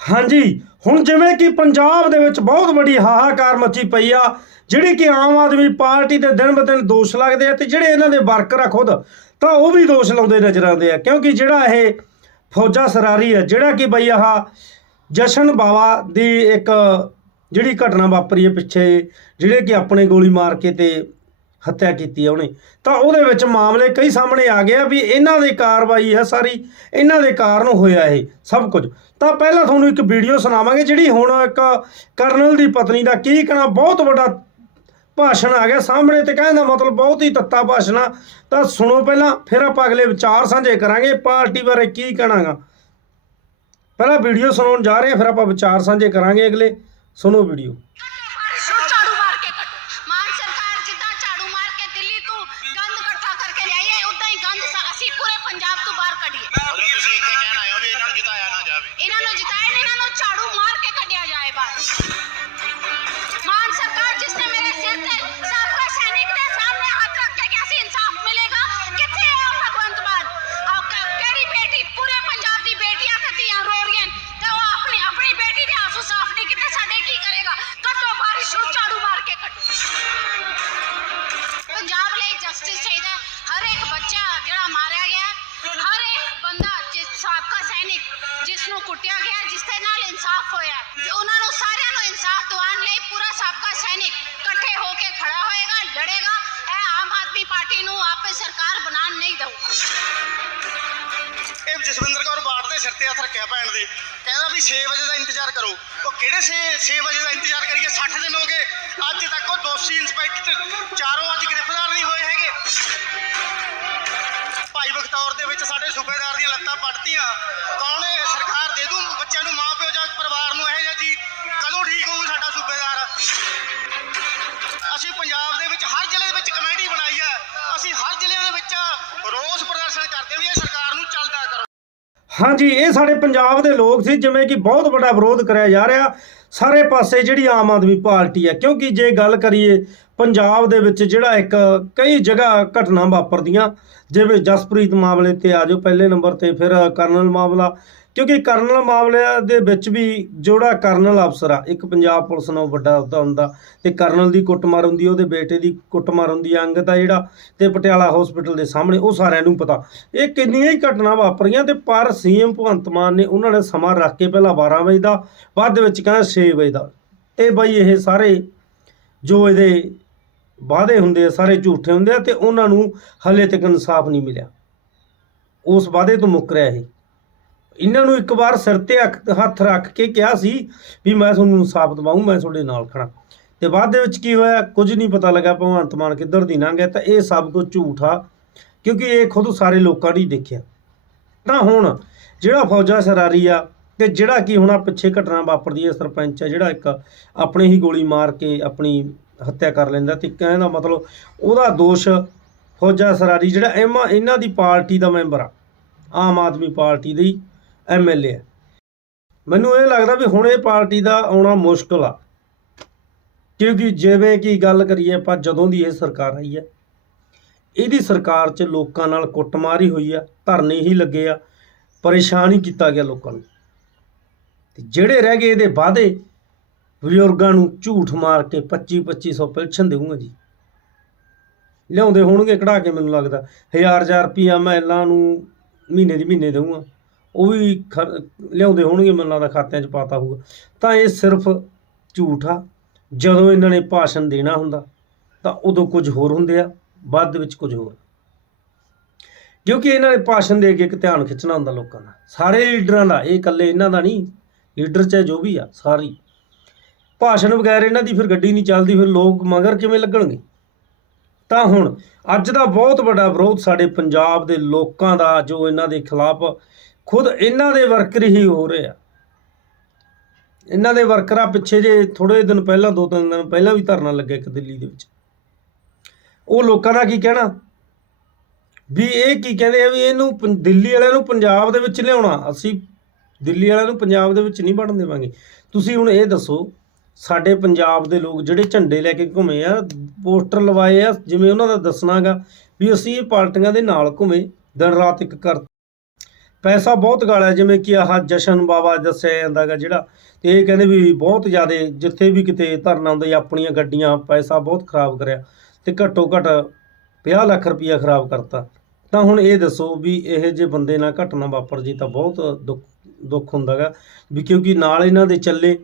ਹਾਂਜੀ, ਹੁਣ ਜਿਵੇਂ ਕਿ ਪੰਜਾਬ ਦੇ ਵਿੱਚ ਬਹੁਤ ਵੱਡੀ ਹਾਹਾਕਾਰ ਮੱਚੀ ਪਈ ਆ, ਜਿਹੜੀ ਕਿ ਆਮ ਆਦਮੀ ਪਾਰਟੀ ਦੇ ਦਿਨ ਬ ਦਿਨ ਦੋਸ਼ ਲੱਗਦੇ ਆ ਤੇ ਜਿਹੜੇ ਇਹਨਾਂ ਦੇ ਵਰਕਰ ਆ ਖੁਦ, ਤਾਂ ਉਹ ਵੀ ਦੋਸ਼ ਲਾਉਂਦੇ ਨਜ਼ਰ ਆਉਂਦੇ ਆ, ਕਿਉਂਕਿ ਜਿਹੜਾ ਇਹ ਫੌਜਾ ਸਰਾਰੀ ਆ, ਜਿਹੜਾ ਕਿ ਬਈ ਆਹ ਜਸ਼ਨ ਬਾਵਾ ਦੀ ਇੱਕ ਜਿਹੜੀ ਘਟਨਾ ਵਾਪਰੀ ਹੈ ਪਿੱਛੇ, ਜਿਹੜੇ ਕਿ ਆਪਣੇ ਗੋਲੀ ਮਾਰ ਕੇ ਤੇ ਹੱਤਿਆ ਕੀਤੀ ਹੈ ਉਹਨੇ। ਤਾਂ ਉਹਦੇ ਵਿੱਚ ਮਾਮਲੇ ਕਈ ਸਾਹਮਣੇ ਆ ਗਏ ਆ ਵੀ ਇਹਨਾਂ ਦੀ ਕਾਰਵਾਈ ਹੈ ਸਾਰੀ, ਇਹਨਾਂ ਦੇ ਕਾਰਨ ਹੋਇਆ ਇਹ ਸਭ ਕੁਝ। ਤਾਂ ਪਹਿਲਾਂ ਤੁਹਾਨੂੰ ਇੱਕ ਵੀਡੀਓ ਸੁਣਾਵਾਂਗੇ ਜਿਹੜੀ ਹੁਣ ਇੱਕ ਕਰਨਲ ਦੀ ਪਤਨੀ ਦਾ ਕੀ ਕਹਿਣਾ, ਬਹੁਤ ਵੱਡਾ ਭਾਸ਼ਣ ਆ ਗਿਆ। ਸਾਹਮਣੇ ਤੇ ਕਹਿਣ ਦਾ ਮਤਲਬ ਬਹੁਤ ਹੀ ਤੱਤਾ ਭਾਸ਼ਣ ਆ। ਤਾਂ ਸੁਣੋ ਪਹਿਲਾਂ, ਫਿਰ ਆਪਾਂ ਅਗਲੇ ਵਿਚਾਰ ਸਾਂਝੇ ਕਰਾਂਗੇ ਪਾਰਟੀ ਬਾਰੇ ਕੀ ਕਹਿਣਾਗਾ। ਪਹਿਲਾਂ ਵੀਡੀਓ ਸੁਣਾਉਣ ਜਾ ਰਹੇ ਹਾਂ ਫਿਰ ਆਪਾਂ ਵਿਚਾਰ ਸਾਂਝੇ ਕਰਾਂਗੇ ਅਗਲੇ। ਸੁਣੋ ਵੀਡੀਓ। ਜਿਸ ਗਿਆ ਹੈ, ਜਿਸ ਦੇ ਨਾਲ ਇਨਸਾਫ ਹੋਇਆ ਹੈ, ਤੇ ਉਹਨਾਂ ਨੂੰ ਸਾਰਿਆਂ ਨੂੰ ਇਨਸਾਫ ਦਿਵਾਉਣ ਲਈ ਪੂਰਾ ਸਾਬਕਾ ਸੈਨਿਕ ਇਕੱਠੇ ਹੋ ਕੇ ਖੜਾ ਹੋਏਗਾ ਲੜੇਗਾ। ਇਹ ਆਮ ਆਦਮੀ ਪਾਰਟੀ ਨੂੰ ਆਪੇ ਸਰਕਾਰ ਬਣਾਉਣ ਨਹੀਂ ਦਊਗਾ। ਇਹ ਜਸਵਿੰਦਰ ਕੌਰ ਬਾੜ ਦੇ ਸਿਰ ਤੇ ਹੱਥ ਰੱਖਿਆ ਭੈਣ ਦੇ। ਕਹਿੰਦਾ ਵੀ 6 ਵਜੇ ਦਾ ਇੰਤਜ਼ਾਰ ਕਰੋ। ਉਹ ਕਿਹੜੇ 6 6 ਵਜੇ ਦਾ ਇੰਤਜ਼ਾਰ ਕਰੀਏ? 60 ਦਿਨ ਹੋ ਗਏ। ਅੱਜ ਤੱਕ ਉਹ ਦੋਸ਼ੀ ਇੰਸਪੈਕਟਰ ਚਾਰੋਂ ਅੱਜ ਗ੍ਰਿਫਤਾਰ ਨਹੀਂ ਹੋਏ ਹੈਗੇ। ਭਾਈ ਬਖਤੌਰ ਦੇ ਵਿੱਚ ਸਾਡੇ ਸੂਬੇਦਾਰ ਦੀਆਂ ਲੱਤਾਂ ਪੱਟਤੀਆਂ। ਕੌਣ ਇਹ ਸਰਕਾਰ ਦੇ ਦੂ ਬੱਚਿਆਂ ਨੂੰ ਮਾਂ ਪਿਓ ਜਾਂ ਪਰਿਵਾਰ ਨੂੰ ਇਹ ਜਿਹਾ ਜੀ ਕਦੋਂ ਠੀਕ ਹੋਊ ਸਾਡਾ ਸੂਬੇਦਾਰ? ਅਸੀਂ ਪੰਜਾਬ ਦੇ ਵਿੱਚ ਹਰ ਜ਼ਿਲ੍ਹੇ ਵਿੱਚ ਕਮੇਟੀ ਬਣਾਈ ਹੈ। ਅਸੀਂ ਹਰ ਜ਼ਿਲ੍ਹੇ ਦੇ ਵਿੱਚ ਰੋਸ ਪ੍ਰਦਰਸ਼ਨ ਕਰਦੇ ਵੀ ਇਹ ਸਰਕਾਰ ਨੂੰ ਚੱਲਦਾ ਕਰੋ। ਹਾਂਜੀ, ਇਹ ਸਾਡੇ ਪੰਜਾਬ ਦੇ ਲੋਕ ਸੀ, ਜਿਵੇਂ ਕਿ ਬਹੁਤ ਵੱਡਾ ਵਿਰੋਧ ਕਰਿਆ ਜਾ ਰਿਹਾ। ਸਾਰੇ ਪਾਸੇ ਜਿਹੜੀ ਆਮ ਆਦਮੀ ਪਾਰਟੀ ਹੈ, ਕਿਉਂਕਿ ਜੇ ਗੱਲ ਕਰੀਏ ਪੰਜਾਬ ਦੇ ਵਿੱਚ ਜਿਹੜਾ ਇੱਕ ਕਈ ਜਗ੍ਹਾ ਘਟਨਾ ਵਾਪਰਦੀਆਂ ਜਿਵੇਂ ਜਸਪ੍ਰੀਤ ਮਾਮਲੇ ਤੇ ਆ ਜਾਓ ਪਹਿਲੇ ਨੰਬਰ ਤੇ ਫਿਰ ਕਰਨਲ ਮਾਮਲਾ ਕਿਉਂਕਿ ਕਰਨਲ ਮਾਮਲਿਆਂ ਦੇ ਵਿੱਚ ਵੀ ਜਿਹੜਾ ਕਰਨਲ ਅਫਸਰ ਆ। ਇੱਕ ਪੰਜਾਬ ਪੁਲਿਸ ਨਾਲੋਂ ਵੱਡਾ ਅਹੁਦਾ ਹੁੰਦਾ ਤੇ ਕਰਨਲ ਦੀ ਕੁੱਟਮਾਰ ਹੁੰਦੀ ਉਹਦੇ ਬੇਟੇ ਦੀ ਕੁੱਟਮਾਰ ਹੁੰਦੀ ਆ, ਅੰਗਦ ਆ ਜਿਹੜਾ ਤੇ ਪਟਿਆਲਾ ਹਸਪੀਟਲ ਦੇ ਸਾਹਮਣੇ ਉਹ ਸਾਰਿਆਂ ਨੂੰ ਪਤਾ। ਇਹ ਕਿੰਨੀਆਂ ਹੀ ਘਟਨਾ ਵਾਪਰੀਆਂ ਤੇ ਪਰ ਸੀਐਮ ਭਗਵੰਤ ਮਾਨ ਨੇ ਉਹਨਾਂ ਨੇ ਸਮਾਂ ਰੱਖ ਕੇ ਪਹਿਲਾਂ 12 ਵਜੇ ਦਾ ਬਾਅਦ ਦੇ ਵਿੱਚ ਕਹਿੰਦਾ 6 ਵਜੇ ਦਾ। ਤੇ ਬਈ ਇਹ ਸਾਰੇ ਜੋ ਇਹਦੇ ਵਾਅਦੇ ਹੁੰਦੇ ਆ, ਸਾਰੇ ਝੂਠੇ ਹੁੰਦੇ ਆ ਤੇ ਉਹਨਾਂ ਨੂੰ ਹਲੇ ਤੱਕ ਇਨਸਾਫ ਨਹੀਂ ਮਿਲਿਆ। ਉਸ ਵਾਅਦੇ ਤੋਂ ਮੁੱਕ ਰਿਹਾ ਇਹ। ਇਹਨਾਂ ਨੂੰ ਇੱਕ ਵਾਰ ਸਿਰ ਤੇ ਹੱਥ- ਰੱਖ ਕੇ ਕਿਹਾ ਸੀ ਵੀ ਮੈਂ ਤੁਹਾਨੂੰ ਇਨਸਾਫ ਦਿਵਾਉਂ ਮੈਂ ਤੁਹਾਡੇ ਨਾਲ ਖੜਾ ਤੇ ਬਾਅਦ ਦੇ ਵਿੱਚ ਕੀ ਹੋਇਆ? ਕੁਝ ਨਹੀਂ ਪਤਾ ਲੱਗਾ ਭਗਵੰਤ ਮਾਨ ਕਿੱਧਰ ਦੀ ਲੰਘ ਗਿਆ ਤਾਂ ਇਹ ਸਭ ਕੁਝ ਝੂਠ ਆ, ਕਿਉਂਕਿ ਇਹ ਖੁਦ ਸਾਰੇ ਲੋਕਾਂ ਨੇ ਹੀ ਦੇਖਿਆ। ਤਾਂ ਹੁਣ ਜਿਹੜਾ ਫੌਜਾ ਸਰਾਰੀ ਆ ਤੇ ਜਿਹੜਾ ਕੀ ਹੁਣ ਪਿੱਛੇ ਘਟਨਾ ਵਾਪਰਦੀ ਹੈ ਸਰਪੰਚ ਆ, ਜਿਹੜਾ ਇੱਕ ਆਪਣੇ ਹੀ ਗੋਲੀ ਮਾਰ ਕੇ ਆਪਣੀ ਹੱਤਿਆ ਕਰ ਲੈਂਦਾ ਤੇ ਕਹਿਣ ਦਾ ਮਤਲਬ ਉਹਦਾ ਦੋਸ਼ ਫੌਜਾ ਸਰਾਰੀ ਜਿਹੜਾ ਐਮਾ ਇਹਨਾਂ ਦੀ ਪਾਰਟੀ ਦਾ ਮੈਂਬਰ ਆ, ਆਮ ਆਦਮੀ ਪਾਰਟੀ ਦੀ ਐਮਐਲਏ ਆ। ਮੈਨੂੰ ਇਹ ਲੱਗਦਾ ਵੀ ਹੁਣ ਇਹ ਪਾਰਟੀ ਦਾ ਆਉਣਾ ਮੁਸ਼ਕਲ ਆ। ਕਿਉਂਕਿ ਜਿਵੇਂ ਕਿ ਗੱਲ ਕਰੀਏ ਆਪਾਂ, ਜਦੋਂ ਦੀ ਇਹ ਸਰਕਾਰ ਆਈ ਹੈ ਇਹਦੀ ਸਰਕਾਰ 'ਚ ਲੋਕਾਂ ਨਾਲ ਕੁੱਟਮਾਰ ਹੀ ਹੋਈ ਆ, ਧਰਨੇ ਹੀ ਲੱਗੇ ਆ, ਪਰੇਸ਼ਾਨ ਹੀ ਕੀਤਾ ਗਿਆ ਲੋਕਾਂ ਨੂੰ। ਤੇ ਜਿਹੜੇ ਰਹਿ ਗਏ ਇਹਦੇ ਵਾਅਦੇ ਬਜ਼ੁਰਗਾਂ ਨੂੰ ਝੂਠ ਮਾਰ ਕੇ 25 2500 ਪੈਨਸ਼ਨ ਦੇਵਾਂਗਾ ਜੀ। ਲਿਆਉਂਦੇ ਹੋਣਗੇ, ਕਢਾ ਕੇ ਮੈਨੂੰ ਲੱਗਦਾ। ਹਜ਼ਾਰ ਹਜ਼ਾਰ ਰੁਪਈਆ ਇਹਨਾਂ ਨੂੰ ਮਹੀਨੇ ਦੀ ਮਹੀਨੇ ਦੇਵਾਂਗਾ ਉਹ ਵੀ ਖ- ਲਿਆਉਂਦੇ ਹੋਣਗੇ, ਮੈਨੂੰ ਲੱਗਦਾ ਖਾਤਿਆਂ 'ਚ ਪਾਤਾ ਹੋਊਗਾ। ਤਾਂ ਇਹ ਸਿਰਫ ਝੂਠ ਆ। ਜਦੋਂ ਇਹਨਾਂ ਨੇ ਭਾਸ਼ਣ ਦੇਣਾ ਹੁੰਦਾ, ਤਾਂ ਉਦੋਂ ਕੁਝ ਹੋਰ ਹੁੰਦੇ ਆ, ਬਾਅਦ ਦੇ ਵਿੱਚ ਕੁਝ ਹੋਰ। ਕਿਉਂਕਿ ਇਹਨਾਂ ਨੇ ਭਾਸ਼ਣ ਦੇ ਕੇ ਇੱਕ ਧਿਆਨ ਖਿੱਚਣਾ ਹੁੰਦਾ ਲੋਕਾਂ ਦਾ। ਸਾਰੇ ਲੀਡਰਾਂ ਦਾ, ਇਹ ਇਕੱਲੇ ਇਹਨਾਂ ਦਾ ਨਹੀਂ, ਲੀਡਰ ਚਾਹੇ ਜੋ ਵੀ ਆ, ਸਾਰੀ। ਭਾਸ਼ਣ ਬਗੈਰ ਇਹਨਾਂ ਦੀ ਫਿਰ ਗੱਡੀ ਨਹੀਂ ਚੱਲਦੀ, ਫਿਰ ਲੋਕ ਮਗਰ ਕਿਵੇਂ ਲੱਗਣਗੇ? ਤਾਂ ਹੁਣ ਅੱਜ ਦਾ ਬਹੁਤ ਵੱਡਾ ਵਿਰੋਧ ਸਾਡੇ ਪੰਜਾਬ ਦੇ ਲੋਕਾਂ ਦਾ, ਜੋ ਇਹਨਾਂ ਦੇ ਖਿਲਾਫ ਖੁਦ ਇਹਨਾਂ ਦੇ ਵਰਕਰ ਹੀ ਹੋ ਰਹੇ ਆ। ਇਹਨਾਂ ਦੇ ਵਰਕਰਾਂ ਪਿੱਛੇ ਜੇ ਥੋੜੇ ਦਿਨ ਪਹਿਲਾਂ, ਦੋ ਤਿੰਨ ਦਿਨ ਪਹਿਲਾਂ ਵੀ ਧਰਨਾ ਲੱਗਿਆ ਇੱਕ ਦਿੱਲੀ ਦੇ ਵਿੱਚ। ਉਹ ਲੋਕਾਂ ਦਾ ਕੀ ਕਹਿਣਾ? ਵੀ ਇਹ ਕੀ ਕਹਿੰਦੇ ਆ ਵੀ ਇਹਨੂੰ ਪੰ- ਦਿੱਲੀ ਵਾਲਿਆਂ ਨੂੰ ਪੰਜਾਬ ਦੇ ਵਿੱਚ ਲਿਆਉਣਾ। ਅਸੀਂ ਦਿੱਲੀ ਵਾਲਿਆਂ ਨੂੰ ਪੰਜਾਬ ਦੇ ਵਿੱਚ ਨਹੀਂ ਵੜਨ ਦੇਵਾਂਗੇ। ਤੁਸੀਂ ਹੁਣ ਇਹ ਦੱਸੋ ਸਾਡੇ ਪੰਜਾਬ ਦੇ ਲੋਕ ਜਿਹੜੇ ਝੰਡੇ ਲੈ ਕੇ ਘੁੰਮੇ ਆ ਪੋਸਟਰ ਲਵਾਏ ਆ ਜਿਵੇਂ ਉਹਨਾਂ ਦਾ ਦੱਸਣਾਗਾ ਵੀ ਅਸੀਂ ਇਹ ਪਾਰਟੀਆਂ ਦੇ ਨਾਲ ਘੁੰਮੇ ਦਿਨ ਰਾਤ ਇੱਕ ਕਰ ਪੈਸਾ ਬਹੁਤ ਗਾਲਿਆ ਜਿਵੇਂ ਕਿ ਆਹ ਜਸ਼ਨ ਬਾਵਾ ਦੱਸਿਆ ਜਾਂਦਾਗਾ ਜਿਹੜਾ ਤੇ ਇਹ ਕਹਿੰਦੇ ਵੀ ਬਹੁਤ ਜ਼ਿਆਦਾ ਜਿੱਥੇ ਵੀ ਕਿਤੇ ਧਰਨਾ ਹੁੰਦਾ ਸੀ, ਆਪਣੀਆਂ ਗੱਡੀਆਂ ਪੈਸਾ ਬਹੁਤ ਖਰਾਬ ਕਰਿਆ ਤੇ ਘੱਟੋ ਘੱਟ 50 ਲੱਖ ਰੁਪਇਆ ਖਰਾਬ ਕਰਤਾ। ਤਾਂ ਹੁਣ ਇਹ ਦੱਸੋ ਵੀ ਇਹ ਜੇ ਬੰਦੇ ਨਾਲ ਘਟਨਾ ਵਾਪਰ ਜੀ ਤਾਂ ਬਹੁਤ ਦੁੱਖ ਦੁੱਖ ਹੁੰਦਾਗਾ ਵੀ ਕਿਉਂਕਿ ਨਾਲ ਇਹਨਾਂ ਦੇ ਚੱਲੇ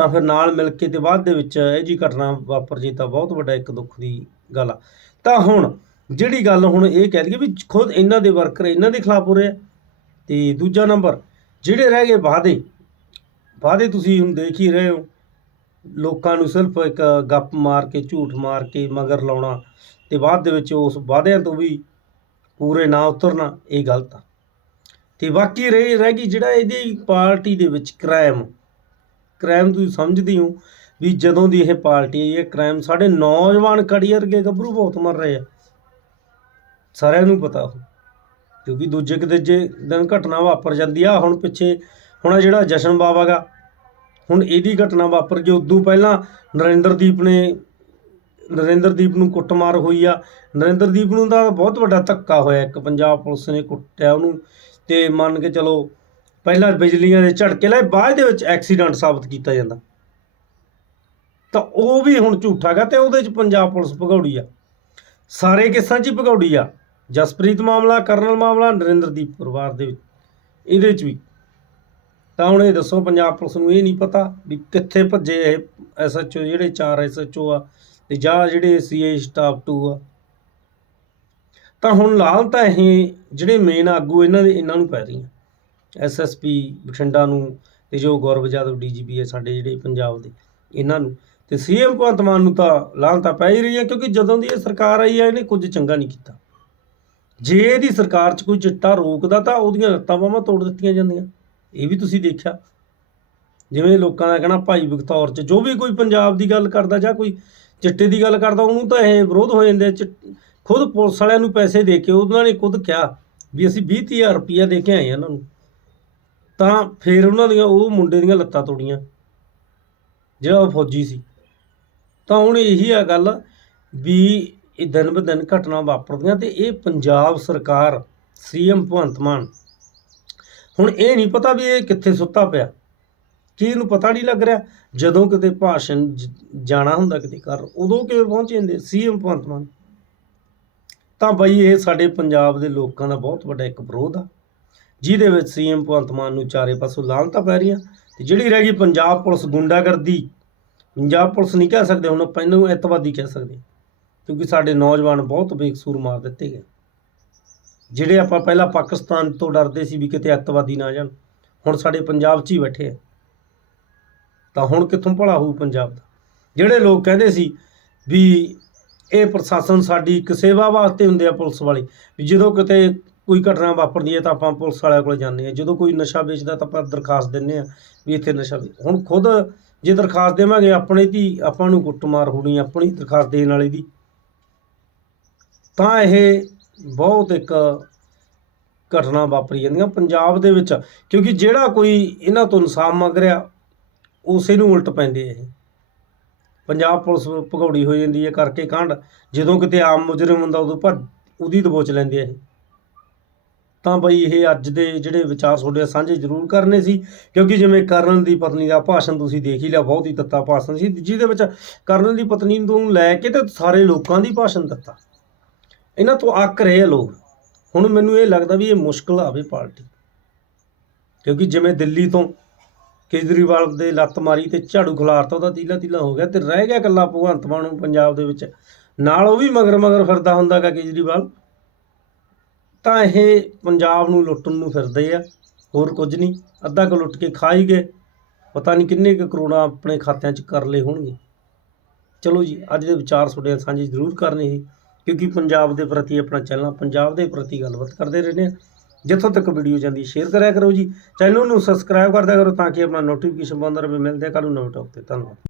ਤਾਂ ਫਿਰ ਨਾਲ ਮਿਲ ਕੇ ਤੇ ਬਾਅਦ ਦੇ ਵਿੱਚ ਇਹ ਜੀ ਘਟਨਾ ਵਾਪਰ ਜੀ ਤਾਂ ਬਹੁਤ ਵੱਡਾ ਇੱਕ ਦੁੱਖ ਦੀ ਗੱਲ ਆ। ਤਾਂ ਹੁਣ ਜਿਹੜੀ ਗੱਲ ਹੁਣ ਇਹ ਕਹਿ ਲਈਏ ਵੀ ਖੁਦ ਇਹਨਾਂ ਦੇ ਵਰਕਰ ਇਹਨਾਂ ਦੇ ਖਿਲਾਫ ਹੋ ਰਹੇ ਆ ਤੇ ਦੂਜਾ ਨੰਬਰ, ਜਿਹੜੇ ਰਹਿ ਗਏ ਵਾਅਦੇ ਵਾਅਦੇ ਤੁਸੀਂ ਹੁਣ ਦੇਖ ਹੀ ਰਹੇ ਹੋ। ਲੋਕਾਂ ਨੂੰ ਸਿਰਫ ਇੱਕ ਗੱਪ ਮਾਰ ਕੇ, ਝੂਠ ਮਾਰ ਕੇ ਮਗਰ ਲਾਉਣਾ ਤੇ ਬਾਅਦ ਦੇ ਵਿੱਚ ਉਸ ਵਾਅਦਿਆਂ ਤੋਂ ਵੀ ਪੂਰੇ ਨਾ ਉਤਰਨਾ, ਇਹ ਗਲਤ ਆ। ਤੇ ਬਾਕੀ ਰਹਿ ਰਹਿ ਗਈ ਜਿਹੜਾ ਇਹਦੀ ਪਾਰਟੀ ਦੇ ਵਿੱਚ ਕ੍ਰਾਈਮ ਕ੍ਰਾਈਮ ਤੁਸੀਂ ਸਮਝਦੇ ਹੋ ਵੀ ਜਦੋਂ ਦੀ ਇਹ ਪਾਰਟੀ ਆਈ ਹੈ ਕ੍ਰਾਈਮ ਸਾਡੇ ਨੌਜਵਾਨ ਕੜੀ ਵਰਗੇ ਗੱਭਰੂ ਬਹੁਤ ਮਰ ਰਹੇ ਆ। ਸਾਰਿਆਂ ਨੂੰ ਪਤਾ ਉਹ, ਕਿਉਂਕਿ ਦੂਜੇ ਕਿ ਤੀਜੇ ਦਿਨ ਘਟਨਾ ਵਾਪਰ ਜਾਂਦੀ ਆ, ਹੁਣ ਪਿੱਛੇ ਹੁਣ ਜਿਹੜਾ ਜਸ਼ਨ ਬਾਬਾ ਗਾ ਹੁਣ ਇਹਦੀ ਘਟਨਾ ਵਾਪਰ ਗਈ, ਉਦੋਂ ਪਹਿਲਾਂ ਨਰਿੰਦਰਦੀਪ ਨੇ, ਨਰਿੰਦਰਦੀਪ ਨੂੰ ਕੁੱਟਮਾਰ ਹੋਈ ਆ। ਨਰਿੰਦਰਦੀਪ ਨੂੰ ਤਾਂ ਬਹੁਤ ਵੱਡਾ ਧੱਕਾ ਹੋਇਆ, ਇੱਕ ਪੰਜਾਬ ਪੁਲਿਸ ਨੇ ਕੁੱਟਿਆ ਉਹਨੂੰ, ਤੇ ਮੰਨ ਕੇ ਚਲੋ ਪਹਿਲਾਂ ਬਿਜਲੀਆਂ ਦੇ ਝਟਕੇ ਲਾਏ, ਬਾਅਦ ਦੇ ਵਿੱਚ ਐਕਸੀਡੈਂਟ ਸਾਬਤ ਕੀਤਾ ਜਾਂਦਾ। ਤਾਂ ਉਹ ਵੀ ਹੁਣ ਝੂਠਾ ਗਾ ਤੇ ਉਹਦੇ ਚ ਪੰਜਾਬ ਪੁਲਿਸ ਭਗੌੜੀ ਆ। ਸਾਰੇ ਕੇਸਾਂ 'ਚ ਹੀ ਭਗੌੜੀ ਆ। ਜਸਪ੍ਰੀਤ ਮਾਮਲਾ, ਕਰਨਲ ਮਾਮਲਾ, ਨਰਿੰਦਰਦੀਪ ਪਰਿਵਾਰ ਦੇ ਵਿੱਚ। ਇਹਦੇ 'ਚ ਵੀ। ਤਾਂ ਹੁਣ ਇਹ ਦੱਸੋ, ਪੰਜਾਬ ਪੁਲਿਸ ਨੂੰ ਇਹ ਨਹੀਂ ਪਤਾ ਵੀ ਕਿੱਥੇ ਭੱਜੇ ਇਹ ਐਸਐਚਓ, ਜਿਹੜੇ ਚਾਰ ਐਸਐਚਓ ਆ ਤੇ ਜਾਂ ਜਿਹੜੇ ਸੀਏ ਸਟਾਫ 2 ਆ। ਤਾਂ ਹੁਣ ਲਾਲ ਤਾਂ ਇਹ ਜਿਹੜੇ ਮੇਨ ਆਗੂ ਇਹਨਾਂ ਦੇ, ਇਹਨਾਂ ਨੂੰ ਪੈ ਰਹੀਆਂ। ਐਸਐਸਪੀ ਬਠਿੰਡਾ ਨੂੰ ਅਤੇ ਜੋ ਗੌਰਵ ਜਾਦਵ ਪੀ ਹੈ ਸਾਡੇ ਜਿਹੜੇ ਪੰਜਾਬ ਦੇ, ਇਹਨਾਂ ਨੂੰ। ਅਤੇ ਸੀ ਸੀਐਮ ਭਗਵੰਤ ਮਾਨ ਨੂੰ ਤਾਂ ਲਾਹਨ ਤਾਂ ਪੈ ਹੀ ਰਹੀ ਹੈ, ਕਿਉਂਕਿ ਜਦੋਂ ਦੀ ਇਹ ਸਰਕਾਰ ਆਈ ਹੈ, ਇਹਨੇ ਕੁਝ ਚੰਗਾ ਨਹੀਂ ਕੀਤਾ। ਜੇ ਇਹਦੀ ਸਰਕਾਰ 'ਚ ਕੋਈ ਚਿੱਟਾ ਰੋਕਦਾ ਤਾਂ ਉਹਦੀਆਂ ਲੱਤਾਂ ਬਾਹਾਂ ਤੋੜ ਦਿੱਤੀਆਂ ਜਾਂਦੀਆਂ। ਇਹ ਵੀ ਤੁਸੀਂ ਦੇਖਿਆ। ਜਿਵੇਂ ਲੋਕਾਂ ਦਾ ਕਹਿਣਾ, ਭਾਈ ਬਖਤੌਰ 'ਚ ਜੋ ਵੀ ਕੋਈ ਪੰਜਾਬ ਦੀ ਗੱਲ ਕਰਦਾ ਜਾਂ ਕੋਈ ਚਿੱਟੇ ਦੀ ਗੱਲ ਕਰਦਾ, ਉਹਨੂੰ ਤਾਂ ਇਹ ਵਿਰੋਧ ਹੋ ਜਾਂਦੇ ਆ। ਖੁਦ ਪੁਲਿਸ ਵਾਲਿਆਂ ਨੂੰ ਪੈਸੇ ਦੇ ਕੇ ਉਹਨਾਂ ਨੇ ਖੁਦ ਕਿਹਾ ਵੀ ਅਸੀਂ 20000 ਰੁਪਇਆ ਦੇ ਕੇ ਆਏ ਆ ਇਹਨਾਂ ਨੂੰ। ਤਾਂ ਫਿਰ ਉਹਨਾਂ ਦੀਆਂ ਉਹ ਮੁੰਡੇ ਦੀਆਂ ਲੱਤਾਂ ਤੋੜੀਆਂ, ਜਿਹੜਾ ਉਹ ਫੌਜੀ ਸੀ। ਤਾਂ ਹੁਣ ਇਹੀ ਆ ਗੱਲ ਵੀ ਇਹ ਦਿਨ ਬ ਦਿਨ ਘਟਨਾ ਵਾਪਰਦੀਆਂ ਤੇ ਇਹ ਪੰਜਾਬ ਸਰਕਾਰ ਸੀਐਮ ਭਗਵੰਤ ਮਾਨ, ਹੁਣ ਇਹ ਨਹੀਂ ਪਤਾ ਵੀ ਇਹ ਕਿੱਥੇ ਸੁੱਤਾ ਪਿਆ। ਕੀ ਇਹਨੂੰ ਪਤਾ ਨਹੀਂ ਲੱਗ ਰਿਹਾ, ਜਦੋਂ ਕਿਤੇ ਭਾਸ਼ਣ ਜ- ਜਾਣਾ ਹੁੰਦਾ ਕਿਤੇ ਕਰ ਉਦੋਂ ਕਿਵੇਂ ਪਹੁੰਚ ਜਾਂਦੇ ਸੀਐਮ ਭਗਵੰਤ ਮਾਨ। ਤਾਂ ਬਈ ਇਹ ਸਾਡੇ ਪੰਜਾਬ ਦੇ ਲੋਕਾਂ ਦਾ ਬਹੁਤ ਵੱਡਾ ਇੱਕ ਵਿਰੋਧ ਆ। ਜਿਹਦੇ ਵਿੱਚ ਸੀਐਮ ਭਗਵੰਤ ਮਾਨ ਨੂੰ ਚਾਰੇ ਪਾਸੋਂ ਲਾਹਨਤਾਂ ਪੈ ਰਹੀਆਂ ਤੇ ਜਿਹੜੀ ਰਹਿ ਗਈ ਪੰਜਾਬ ਪੁਲਿਸ ਗੁੰਡਾਗਰਦੀ। ਪੰਜਾਬ ਪੁਲਿਸ ਨਹੀਂ ਕਹਿ ਸਕਦੇ, ਹੁਣ ਆਪਾਂ ਇਹਨੂੰ ਅੱਤਵਾਦੀ ਕਹਿ ਸਕਦੇ। ਕਿਉਂਕਿ ਸਾਡੇ ਨੌਜਵਾਨ ਬਹੁਤ ਬੇਕਸੂਰ ਮਾਰ ਦਿੱਤੇ ਗਏ। ਜਿਹੜੇ ਆਪਾਂ ਪਹਿਲਾਂ ਪਾਕਿਸਤਾਨ ਤੋਂ ਡਰਦੇ ਸੀ ਵੀ ਕਿਤੇ ਅੱਤਵਾਦੀ ਨਾ ਜਾਣ, ਹੁਣ ਸਾਡੇ ਪੰਜਾਬ 'ਚ ਹੀ ਬੈਠੇ ਆ। ਤਾਂ ਹੁਣ ਕਿੱਥੋਂ ਭਲਾ ਹੋਊ ਪੰਜਾਬ ਦਾ? ਜਿਹੜੇ ਲੋਕ ਕਹਿੰਦੇ ਸੀ ਵੀ ਇਹ ਪ੍ਰਸ਼ਾਸਨ ਸਾਡੀ ਇੱਕ ਸੇਵਾ ਵਾਸਤੇ ਹੁੰਦੇ ਆ ਪੁਲਿਸ ਵਾਲੇ, ਵੀ ਜਦੋਂ ਕਿਤੇ ਕੋਈ ਘਟਨਾ ਵਾਪਰਦੀ ਹੈ ਤਾਂ ਆਪਾਂ ਪੁਲਿਸ ਵਾਲਿਆਂ ਕੋਲ ਜਾਂਦੇ ਆ ਜਦੋਂ ਕੋਈ ਨਸ਼ਾ ਵੇਚਦਾ ਤਾਂ ਆਪਾਂ ਦਰਖਾਸਤ ਦਿੰਨੇ ਆ ਵੀ ਇੱਥੇ ਨਸ਼ਾ ਵੇਚ ਹੁਣ ਖੁਦ ਜੇ ਦਰਖਾਸਤ ਦੇਵਾਂਗੇ, ਆਪਣੇ ਦੀ ਆਪਾਂ ਨੂੰ ਕੁੱਟਮਾਰ ਹੋਣੀ ਆਪਣੀ ਦਰਖਾਸਤ ਦੇਣ ਵਾਲੇ ਦੀ। ਤਾਂ ਇਹ ਬਹੁਤ ਇੱਕ ਘਟਨਾ ਵਾਪਰੀ ਜਾਂਦੀਆਂ ਪੰਜਾਬ ਦੇ ਵਿੱਚ, ਕਿਉਂਕਿ ਜਿਹੜਾ ਕੋਈ ਇਹਨਾਂ ਤੋਂ ਇਨਸਾਫ ਮੰਗ ਰਿਹਾ, ਉਸੇ ਨੂੰ ਉਲਟ ਪੈਂਦੇ ਇਹ। ਪੰਜਾਬ ਪੁਲਿਸ ਭਗੌੜੀ ਹੋ ਜਾਂਦੀ ਹੈ ਕਰਕੇ ਕਾਂਡ। ਜਦੋਂ ਕਿਤੇ ਆਮ ਮੁਜਰਮ ਹੁੰਦਾ, ਉਦੋਂ ਭੱਜ ਉਹਦੀ ਦਬੋਚ ਲੈਂਦੇ ਆ ਇਹ। ਤਾਂ ਬਈ ਇਹ ਅੱਜ ਦੇ ਜਿਹੜੇ ਵਿਚਾਰ ਤੁਹਾਡੇ ਸਾਂਝੇ ਜ਼ਰੂਰ ਕਰਨੇ ਸੀ, ਕਿਉਂਕਿ ਜਿਵੇਂ ਕਰਨਲ ਦੀ ਪਤਨੀ ਦਾ ਭਾਸ਼ਣ ਤੁਸੀਂ ਦੇਖ ਹੀ ਲਿਆ, ਬਹੁਤ ਹੀ ਤੱਤਾ ਭਾਸ਼ਣ ਸੀ, ਜਿਹਦੇ ਵਿੱਚ ਕਰਨਲ ਦੀ ਪਤਨੀ ਨੂੰ ਲੈ ਕੇ ਤੇ ਸਾਰੇ ਲੋਕਾਂ ਦੀ ਭਾਸ਼ਣ ਦਿੱਤਾ। ਇਹਨਾਂ ਤੋਂ ਅੱਕ ਰਹੇ ਆ ਲੋਕ। ਹੁਣ ਮੈਨੂੰ ਇਹ ਲੱਗਦਾ ਵੀ ਇਹ ਮੁਸ਼ਕਲ ਆਵੇ ਪਾਰਟੀ। ਕਿਉਂਕਿ ਜਿਵੇਂ ਦਿੱਲੀ ਤੋਂ ਕੇਜਰੀਵਾਲ ਦੇ ਲੱਤ ਮਾਰੀ ਤੇ ਝਾੜੂ ਖਿਲਾਰਤਾ ਉਹਦਾ ਤੀਲਾ ਤੀਲਾ ਹੋ ਗਿਆ ਤੇ ਰਹਿ ਗਿਆ ਇਕੱਲਾ ਭਗਵੰਤ ਮਾਨ ਨੂੰ ਪੰਜਾਬ ਦੇ ਵਿੱਚ। ਨਾਲ ਉਹ ਵੀ ਮਗਰ ਮਗਰ ਫਿਰਦਾ ਹੁੰਦਾਗਾ ਕੇਜਰੀਵਾਲ। ਤਾਂ ਇਹ ਪੰਜਾਬ ਨੂੰ ਲੁੱਟਣ ਨੂੰ ਫਿਰਦੇ ਆ, ਹੋਰ ਕੁਝ ਨਹੀਂ। ਅੱਧਾ ਕੁ ਲੁੱਟ ਕੇ ਖਾ ਹੀ ਗਏ। ਪਤਾ ਨਹੀਂ ਕਿੰਨੇ ਕੁ ਕਰੋੜਾਂ ਆਪਣੇ ਖਾਤਿਆਂ 'ਚ ਕਰ ਲਏ ਹੋਣਗੇ। ਚਲੋ ਜੀ, ਅੱਜ ਦੇ ਵਿਚਾਰ ਤੁਹਾਡੇ ਸਾਂਝੇ ਜ਼ਰੂਰ ਕਰਨੇ ਸੀ, ਕਿਉਂਕਿ ਪੰਜਾਬ ਦੇ ਪ੍ਰਤੀ ਆਪਣਾ ਚੱਲਣਾ ਪੰਜਾਬ ਦੇ ਪ੍ਰਤੀ ਗੱਲਬਾਤ ਕਰਦੇ ਰਹਿੰਦੇ ਹਾਂ ਜਿੱਥੋਂ ਤੱਕ ਵੀਡੀਓ ਜਾਂਦੀ, ਸ਼ੇਅਰ ਕਰਿਆ ਕਰੋ ਜੀ। ਚੈਨਲ ਨੂੰ ਸਬਸਕ੍ਰਾਈਬ ਕਰਦਿਆ ਕਰੋ ਤਾਂ ਕਿ ਆਪਣਾ ਨੋਟੀਫਿਕੇਸ਼ਨ ਬੰਦ ਰਹੇ। ਮਿਲਦੇ ਆ ਕੱਲ੍ਹ ਨੂੰ ਨਵੇਂ ਟੌਪ ਤੇ। ਧੰਨਵਾਦ।